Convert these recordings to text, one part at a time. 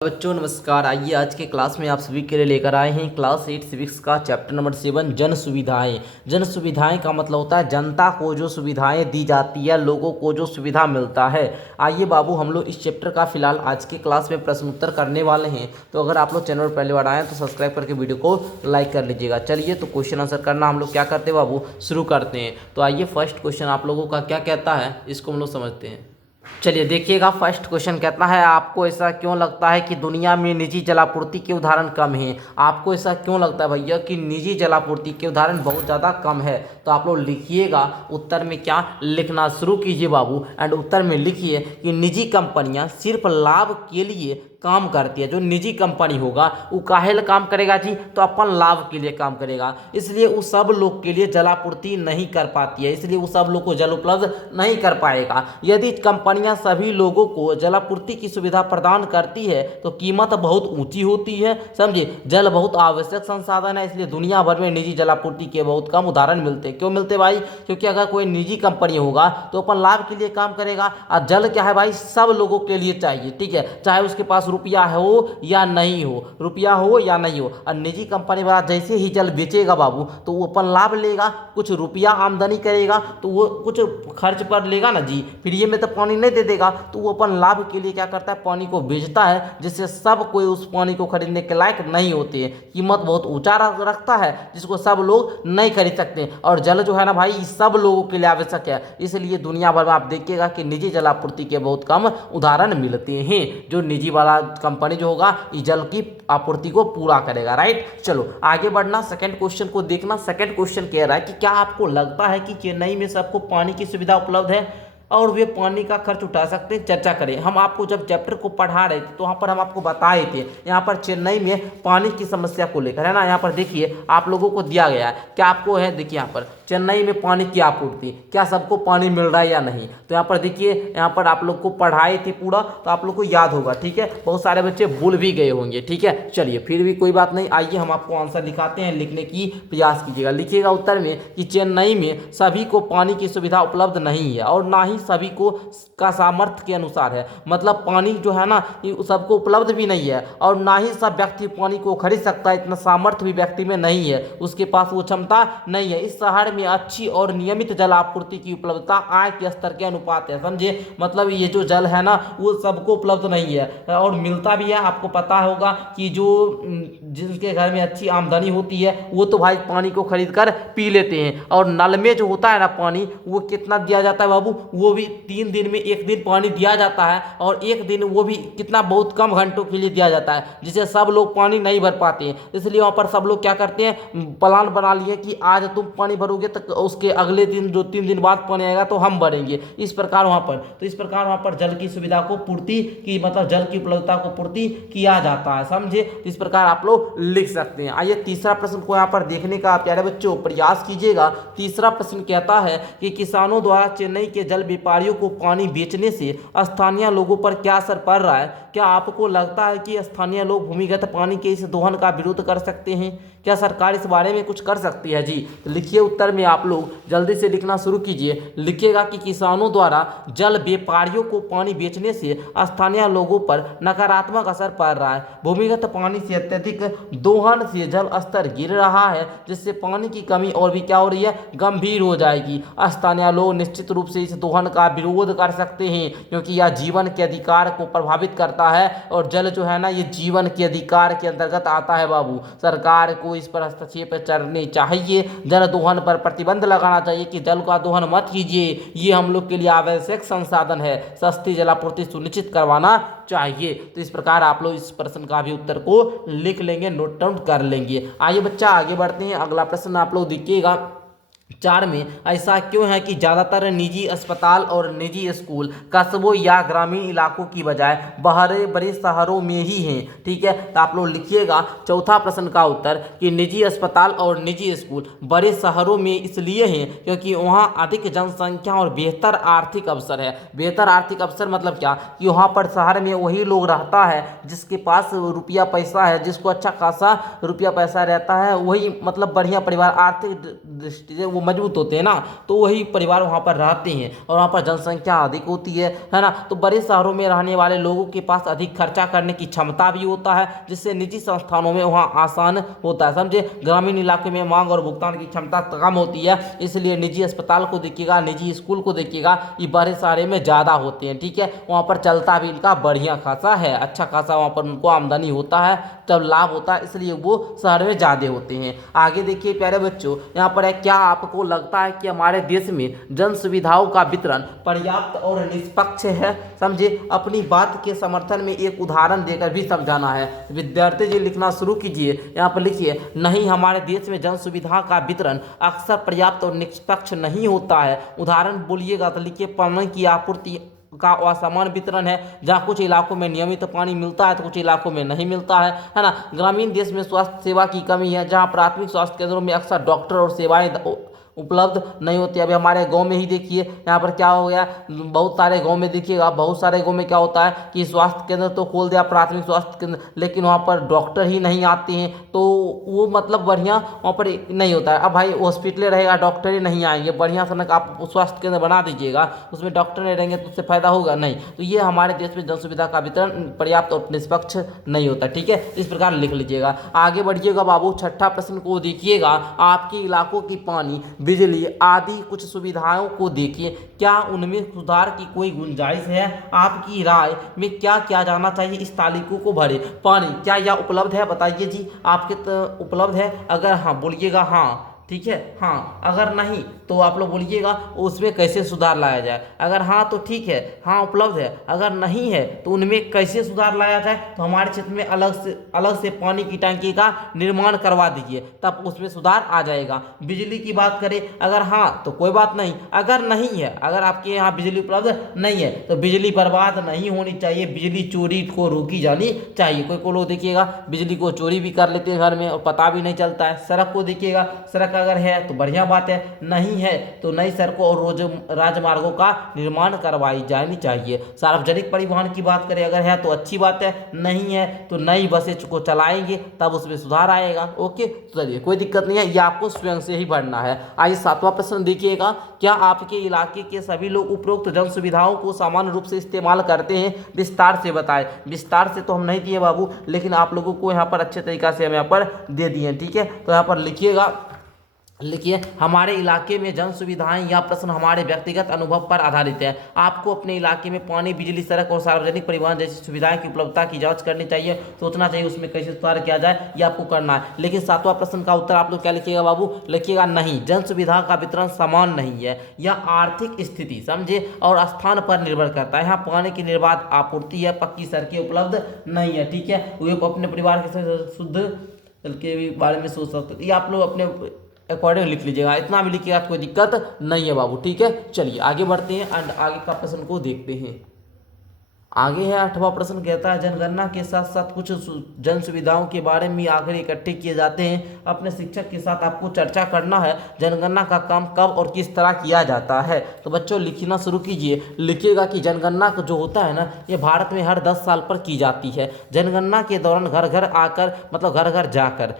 बच्चों नमस्कार। आइए आज के क्लास में आप सभी के लिए लेकर आए हैं क्लास 8 सिविक्स का चैप्टर नंबर 7 जन सुविधाएं। जन सुविधाएं का मतलब होता है जनता को जो सुविधाएं दी जाती है, लोगों को जो सुविधा मिलता है। आइए बाबू हम लोग इस चैप्टर का फिलहाल आज के क्लास में प्रश्न उत्तर करने वाले हैं। तो अगर आप लोग चैनल पर पहली बार आए हैं तो सब्सक्राइब करके वीडियो को लाइक कर लीजिएगा। चलिए तो क्वेश्चन आंसर करना हम लोग क्या करते हैं बाबू, शुरू करते हैं। तो आइए फर्स्ट क्वेश्चन आप लोगों का क्या कहता है इसको हम लोग समझते हैं। चलिए देखिएगा, फर्स्ट क्वेश्चन कहता है आपको ऐसा क्यों लगता है कि दुनिया में निजी जलापूर्ति के उदाहरण कम हैं। आपको ऐसा क्यों लगता है भैया कि निजी जलापूर्ति के उदाहरण बहुत ज़्यादा कम है। तो आप लोग लिखिएगा, उत्तर में क्या लिखना शुरू कीजिए बाबू, एंड उत्तर में लिखिए कि निजी कंपनियां सिर्फ लाभ के लिए काम करती है। जो निजी कंपनी होगा वो काहे काम करेगा जी, तो अपन लाभ के लिए काम करेगा, इसलिए वो सब लोग के लिए जलापूर्ति नहीं कर पाती है, इसलिए वो सब लोग को जल उपलब्ध नहीं कर पाएगा। यदि कंपनियां सभी लोगों को जलापूर्ति की सुविधा प्रदान करती है तो कीमत बहुत ऊंची होती है। समझिए, जल बहुत आवश्यक संसाधन है, इसलिए दुनिया भर में निजी जलापूर्ति के बहुत कम उदाहरण मिलते हैं। क्यों मिलते भाई, क्योंकि अगर कोई निजी कंपनी होगा तो अपन लाभ के लिए काम करेगा, और जल क्या है भाई, सब लोगों के लिए चाहिए। ठीक है, चाहे उसके पास रुपया हो या नहीं हो, रुपया हो या नहीं हो। और निजी कंपनी वाला जैसे ही जल बेचेगा बाबू तो वो अपन लाभ लेगा, कुछ रुपया आमदनी करेगा, तो वो कुछ खर्च पर लेगा ना जी, फ्री में तो पानी नहीं दे देगा, तो वो अपन लाभ के लिए क्या करता है, पानी को बेचता है, जिससे सब कोई उस पानी को खरीदने के लायक नहीं होते हैं। कीमत बहुत ऊंचा रखता है जिसको सब लोग नहीं खरीद सकते। और जल जो है ना भाई सब लोगों के लिए आवश्यक है, इसलिए दुनिया भर में आप देखिएगा कि निजी जलापूर्ति के बहुत कम उदाहरण मिलते हैं। जो निजी वाला कंपनी जो होगा ये जल की आपूर्ति को पूरा करेगा। राइट, चलो आगे बढ़ना, सेकंड क्वेश्चन को देखना। सेकंड क्वेश्चन कह रहा है कि क्या आपको लगता है कि चेन्नई में सबको पानी की सुविधा उपलब्ध है और वे पानी का खर्च उठा सकते हैं। चर्चा करें। हम आपको जब चैप्टर को पढ़ा रहे थे तो वहाँ पर हम आपको बताए थे, यहाँ पर चेन्नई में पानी की समस्या को लेकर है ना। यहाँ पर देखिए आप लोगों को दिया गया है, क्या आपको है, देखिए यहाँ पर चेन्नई में पानी की आपूर्ति, क्या सबको पानी मिल रहा है या नहीं। तो यहाँ पर देखिए, यहाँ पर आप लोग को पढ़ाए थे पूरा, तो आप लोग को याद होगा। ठीक है, बहुत सारे बच्चे भूल भी गए होंगे। ठीक है, चलिए फिर भी कोई बात नहीं, आइए हम आपको आंसर दिखाते हैं, लिखने की प्रयास कीजिएगा। लिखिएगा उत्तर में कि चेन्नई में सभी को पानी की सुविधा उपलब्ध नहीं है और ना ही सभी को का सामर्थ्य के अनुसार है। मतलब पानी जो है ना सबको उपलब्ध भी नहीं है, और ना ही सब व्यक्ति पानी को खरीद सकता है, इतना सामर्थ्य भी व्यक्ति में नहीं है, उसके पास वो क्षमता नहीं है। इस शहर में अच्छी और नियमित जल आपूर्ति की उपलब्धता आय के स्तर के अनुपात है। समझे, मतलब ये जो जल है ना वो सबको उपलब्ध नहीं है, और मिलता भी है। आपको पता होगा कि जो जिनके घर में अच्छी आमदनी होती है वो तो भाई पानी को खरीद कर पी लेते हैं। और नल में जो होता है ना पानी, वो कितना दिया जाता है बाबू, वो भी 3 दिन में 1 दिन पानी दिया जाता है, और 1 दिन वो भी कितना बहुत कम घंटों के लिए दिया जाता है, जिससे सब लोग पानी नहीं भर पाते हैं। इसलिए वहाँ पर सब लोग क्या करते हैं, प्लान बना लिए कि आज तुम पानी भरोगे तो उसके अगले दिन जो 3 दिन बाद पानी आएगा तो हम भरेंगे। इस प्रकार वहाँ पर वहाँ पर जल की सुविधा को पूर्ति की, मतलब जल की उपलब्धता को पूर्ति किया जाता है। समझे, इस प्रकार आप लोग लिख सकते हैं। आइए तीसरा प्रश्न को यहाँ पर देखने का प्यारे बच्चों प्रयास कीजिएगा। तीसरा प्रश्न कहता है कि किसानों द्वारा चेन्नई के जल व्यापारियों को पानी बेचने से स्थानीय लोगों पर क्या असर पड़ रहा है। क्या आपको लगता है कि स्थानीय लोग भूमिगत पानी के इस दोहन का विरोध कर सकते हैं? क्या सरकार इस बारे में कुछ कर सकती है जी? तो लिखिए उत्तर में, आप लोग जल्दी से लिखना शुरू कीजिए। लिखिएगा कि किसानों द्वारा जल व्यापारियों को पानी बेचने से स्थानीय लोगों पर नकारात्मक असर पड़ रहा है। भूमिगत पानी से अत्यधिक दोहन से जल स्तर गिर रहा है, जिससे पानी की कमी और भी क्या हो रही है, गंभीर हो जाएगी। स्थानीय लोग निश्चित रूप से इस दोहन का विरोध कर सकते हैं, क्योंकि यह जीवन के अधिकार को प्रभावित करता है, और जल जो है ना ये जीवन के अधिकार के अंतर्गत आता है बाबू। सरकार को इस पर हस्तक्षेप करनी चाहिए, जल दोहन पर प्रतिबंध लगाना चाहिए कि जल का दोहन मत कीजिए, ये हम लोग के लिए आवश्यक संसाधन है, सस्ती जलापूर्ति सुनिश्चित करवाना चाहिए। तो इस प्रकार आप लोग इस प्रश्न का भी उत्तर को लिख लेंगे, नोट डाउन कर लेंगे। आइए बच्चा आगे बढ़ते हैं। अगला प्रश्न आप लोग देखिएगा 4 में, ऐसा क्यों है कि ज़्यादातर निजी अस्पताल और निजी स्कूल कस्बों या ग्रामीण इलाकों की बजाय बड़े शहरों में ही हैं। ठीक है, तो आप लोग लिखिएगा चौथा प्रश्न का उत्तर कि निजी अस्पताल और निजी स्कूल बड़े शहरों में इसलिए हैं क्योंकि वहाँ अधिक जनसंख्या और बेहतर आर्थिक अवसर है। बेहतर आर्थिक अवसर मतलब क्या, कि वहाँ पर शहर में वही लोग रहता है जिसके पास रुपया पैसा है, जिसको अच्छा खासा रुपया पैसा रहता है, वही मतलब बढ़िया परिवार आर्थिक दृष्टि से वो मजबूत होते हैं ना, तो वही परिवार वहाँ पर रहते हैं और वहाँ पर जनसंख्या अधिक होती है ना। तो बड़े शहरों में रहने वाले लोगों के पास अधिक खर्चा करने की क्षमता भी होता है, जिससे निजी संस्थानों में वहाँ आसान होता है, समझे। ग्रामीण इलाके में मांग और भुगतान की क्षमता कम होती है, इसलिए निजी अस्पताल को देखिएगा, निजी स्कूल को देखिएगा, ये बड़े शहर में ज़्यादा होते हैं, ठीक है। वहाँ पर चलता भी इनका बढ़िया खासा है, अच्छा खासा वहाँ पर उनको आमदनी होता है, तब लाभ होता है, इसलिए वो शहर में ज़्यादा होते हैं। आगे देखिए प्यारे बच्चों, यहाँ पर है, क्या आपको लगता है कि हमारे देश में जन सुविधाओं का वितरण पर्याप्त और निष्पक्ष है, समझे। अपनी बात के समर्थन में एक उदाहरण देकर भी समझाना है। विद्यार्थी जी लिखना शुरू कीजिए। यहाँ पर लिखिए, नहीं, हमारे देश में जन सुविधा का वितरण अक्सर पर्याप्त और निष्पक्ष नहीं होता है। उदाहरण बोलिएगा तो लिखिए, पानी की आपूर्ति का असमान वितरण है, जहाँ कुछ इलाकों में नियमित पानी मिलता है तो कुछ इलाकों में नहीं मिलता है ना। ग्रामीण देश में स्वास्थ्य सेवा की कमी है, जहाँ प्राथमिक स्वास्थ्य केंद्रों में अक्सर डॉक्टर और सेवाएं उपलब्ध नहीं होती। अभी हमारे गांव में ही देखिए, यहाँ पर क्या हो गया, बहुत सारे गांव में देखिएगा, बहुत सारे गांव में क्या होता है कि स्वास्थ्य केंद्र तो खोल दिया, प्राथमिक स्वास्थ्य केंद्र, लेकिन वहाँ पर डॉक्टर ही नहीं आते हैं, तो वो मतलब बढ़िया वहाँ पर नहीं होता है। अब भाई हॉस्पिटल रहेगा, डॉक्टर ही नहीं आएंगे, बढ़िया सनक आप स्वास्थ्य केंद्र बना दीजिएगा, उसमें डॉक्टर नहीं रहेंगे तो उससे फायदा होगा नहीं। तो ये हमारे देश में जन सुविधा का वितरण पर्याप्त और निष्पक्ष नहीं होता, ठीक है। इस प्रकार लिख लीजिएगा। आगे बढ़िएगा बाबू, छठा प्रश्न को देखिएगा, आपके इलाकों की पानी, बिजली आदि कुछ सुविधाओं को देखिए, क्या उनमें सुधार की कोई गुंजाइश है। आपकी राय में क्या किया जाना चाहिए इस तालिका को भरे। पानी क्या यह उपलब्ध है, बताइए जी, आपके उपलब्ध है। अगर हाँ बोलिएगा हाँ, ठीक है, हाँ। अगर नहीं तो आप लोग बोलिएगा उसमें कैसे सुधार लाया जाए। अगर हाँ तो ठीक है, हाँ उपलब्ध है। अगर नहीं है तो उनमें कैसे सुधार लाया जाए, तो हमारे क्षेत्र में अलग से पानी की टंकी का निर्माण करवा दीजिए, तब उसमें सुधार आ जाएगा। बिजली की बात करें, अगर हाँ तो कोई बात नहीं, अगर नहीं है, अगर आपके यहाँ बिजली उपलब्ध नहीं है तो बिजली बर्बाद नहीं होनी चाहिए, बिजली चोरी को रोकी जानी चाहिए। कोई लोग देखिएगा बिजली को चोरी भी कर लेते हैं घर में और पता भी नहीं चलता है। सड़क को देखिएगा, सड़क अगर है तो बढ़िया बात है, नहीं है तो नई सड़कों और राजमार्गों का निर्माण करवाई जानी चाहिए। सार्वजनिक परिवहन की बात करें, अगर है तो अच्छी बात है, नहीं है तो नई बसें को चलाएंगे तब उसमें सुधार आएगा। ओके, चलिए कोई दिक्कत नहीं है, ये आपको स्वयं से ही भरना है। आइए सातवां प्रश्न देखिएगा, क्या आपके इलाके के सभी लोग उपरोक्त जन सुविधाओं को समान रूप से इस्तेमाल करते हैं, विस्तार से बताएं। विस्तार से तो हम नहीं दिए बाबू, लेकिन आप लोगों को यहाँ पर अच्छे तरीका से हम यहाँ पर दे दिए, ठीक है। तो यहाँ पर लिखिएगा, लिखिए, हमारे इलाके में जन सुविधाएं, यह प्रश्न हमारे व्यक्तिगत अनुभव पर आधारित है। आपको अपने इलाके में पानी, बिजली, सड़क और सार्वजनिक परिवहन जैसी सुविधाएं की उपलब्धता की जांच करनी चाहिए, सोचना चाहिए उसमें कैसे सुधार किया जाए, ये आपको करना है। लेकिन सातवां प्रश्न का उत्तर आप लोग क्या लिखिएगा बाबू, लिखिएगा नहीं, जन सुविधा का वितरण समान नहीं है, यह आर्थिक स्थिति, समझे, और स्थान पर निर्भर करता है। यहाँ पानी की निर्बाध आपूर्ति है, पक्की सड़कें उपलब्ध नहीं है, ठीक है। वे अपने परिवार के शुद्ध के बारे में सोच सकते, ये आप लोग अपने अकॉर्डिंग लिख लीजिएगा, इतना भी लिखिएगा तो कोई दिक्कत नहीं है बाबू, ठीक है। चलिए आगे बढ़ते हैं एंड आगे का प्रश्न को देखते हैं। आगे है आठवां प्रश्न, कहता है जनगणना के साथ साथ कुछ जन सुविधाओं के बारे में आंकड़े इकट्ठे किए जाते हैं। अपने शिक्षक के साथ आपको चर्चा करना है, जनगणना का काम कब और किस तरह किया जाता है। तो बच्चों लिखना शुरू कीजिए। लिखिएगा कि जनगणना जो होता है ना, ये भारत में हर 10 साल पर की जाती है। जनगणना के दौरान घर घर आकर, मतलब घर घर जाकर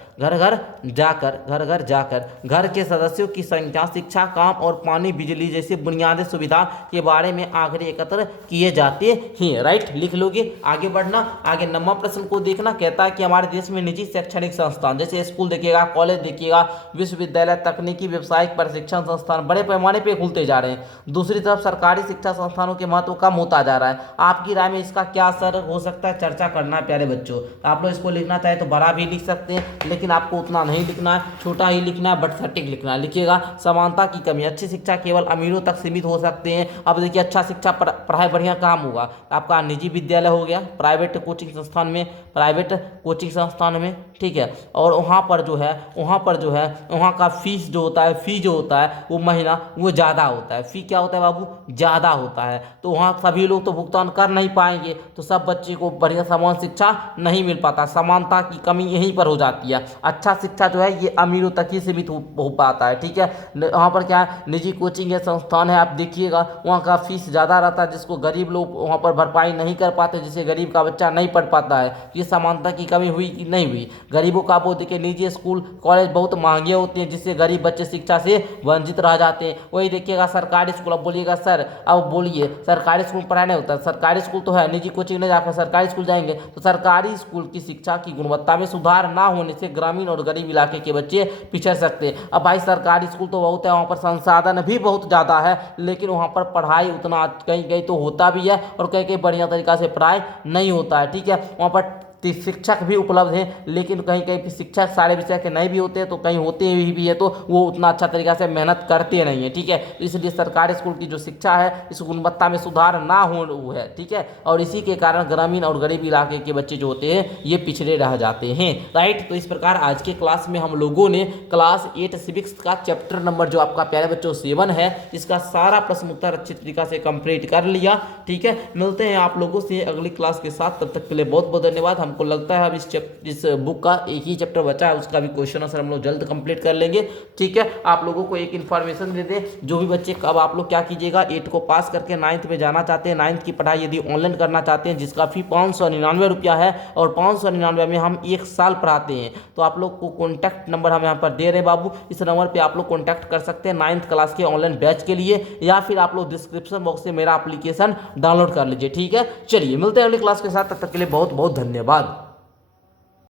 घर के सदस्यों की संख्या, शिक्षा, काम और पानी, बिजली जैसे बुनियादी सुविधा के बारे में आंकड़े एकत्र किए जाते हैं। राइट, लिख लोगे। आगे बढ़ना, आगे 9वां प्रश्न को देखना, कहता है कि हमारे देश में निजी शैक्षणिक संस्थान जैसे स्कूल देखिएगा, कॉलेज देखिएगा, विश्वविद्यालय, तकनीकी, व्यावसायिक प्रशिक्षण संस्थान बड़े पैमाने पे खुलते जा रहे हैं। दूसरी तरफ सरकारी शिक्षा संस्थानों के महत्व कम होता जा रहा है। आपकी राय में इसका क्या असर हो सकता है, चर्चा करना है प्यारे बच्चों। आप लोग इसको लिखना चाहे तो बड़ा भी लिख सकते हैं, लेकिन आपको उतना नहीं लिखना है, छोटा ही लिखना है, बट सटीक लिखना है। लिखिएगा, समानता की कमी, अच्छी शिक्षा केवल अमीरों तक सीमित हो सकते हैं। अब देखिए, अच्छा शिक्षा पढ़ाई बढ़िया काम होगा, आपका निजी विद्यालय हो गया, प्राइवेट कोचिंग संस्थान में, ठीक है। और वहाँ पर जो है वहाँ का फी जो होता है वो महीना वो ज़्यादा होता है। फी क्या होता है बाबू, ज़्यादा होता है। तो वहाँ सभी लोग तो भुगतान कर नहीं पाएंगे, तो सब बच्चे को बढ़िया समान शिक्षा नहीं मिल पाता। समानता की कमी यहीं पर हो जाती है। अच्छा शिक्षा जो है ये अमीरों तक ही सीमित हो पाता है, ठीक है। वहाँ पर क्या है, निजी कोचिंग है, संस्थान है, आप देखिएगा वहाँ का फीस ज़्यादा रहता है, जिसको गरीब लोग वहाँ पर भर भरपाई नहीं कर पाते, जिससे गरीब का बच्चा नहीं पढ़ पाता है। ये समानता की कमी हुई कि नहीं हुई? गरीबों का वो देखिए निजी स्कूल कॉलेज बहुत महंगे होते हैं, जिससे गरीब बच्चे शिक्षा से वंचित रह जाते हैं। वही देखिएगा सरकारी स्कूल, अब बोलिएगा सर, अब बोलिए सरकारी स्कूल पढ़ाई नहीं होता, सरकारी स्कूल तो है, निजी कोचिंग नहीं जाकर सरकारी स्कूल जाएंगे तो सरकारी स्कूल की शिक्षा की गुणवत्ता में सुधार ना होने से ग्रामीण और गरीब इलाके के बच्चे पिछड़ सकते हैं। अब भाई सरकारी स्कूल तो बहुत है, वहाँ पर संसाधन भी बहुत ज़्यादा है, लेकिन वहाँ पर पढ़ाई उतना कहीं कहीं तो होता भी है और कहीं कहीं बढ़िया तरीका से पढ़ाई नहीं होता है। ठीक है, वहाँ पर शिक्षक भी उपलब्ध हैं, लेकिन कहीं कहीं शिक्षक सारे विषय के नहीं भी होते हैं, तो कहीं होते भी है तो वो उतना अच्छा तरीका से मेहनत करते नहीं है। ठीक है, इसलिए सरकारी स्कूल की जो शिक्षा है इस गुणवत्ता में सुधार ना हो है। ठीक है, और इसी के कारण ग्रामीण और गरीब इलाके के बच्चे जो होते हैं ये पिछड़े रह जाते हैं। राइट, तो इस प्रकार आज के क्लास में हम लोगों ने क्लास 8 सिविक्स का चैप्टर नंबर जो आपका प्यारे बच्चों 7 है, इसका सारा प्रश्न उत्तर अच्छी तरीका से कंप्लीट कर लिया। ठीक है, मिलते हैं आप लोगों से अगली क्लास के साथ, तब तक के लिए बहुत बहुत धन्यवाद। हमको लगता है अब इस बुक का एक ही चैप्टर बचा है, उसका भी क्वेश्चन आंसर हम लोग जल्द कंप्लीट कर लेंगे। ठीक है, आप लोगों को एक इन्फॉर्मेशन दे दें, जो भी बच्चे अब आप लोग क्या कीजिएगा, 8 को पास करके 9th में जाना चाहते हैं, 9th की पढ़ाई यदि ऑनलाइन करना चाहते हैं, जिसका फी 599 रुपया है और 599 में हम 1 साल पढ़ाते हैं, तो आप लोग को कॉन्टैक्ट नंबर हम यहाँ पर दे रहे हैं बाबू, इस नंबर पर आप लोग कॉन्टैक्ट कर सकते हैं 9th क्लास के ऑनलाइन बैच के लिए, या फिर आप लोग डिस्क्रिप्शन बॉक्स से मेरा एप्लीकेशन डाउनलोड कर लीजिए। ठीक है, चलिए मिलते हैं अगली क्लास के साथ, तब तक के लिए बहुत बहुत धन्यवाद।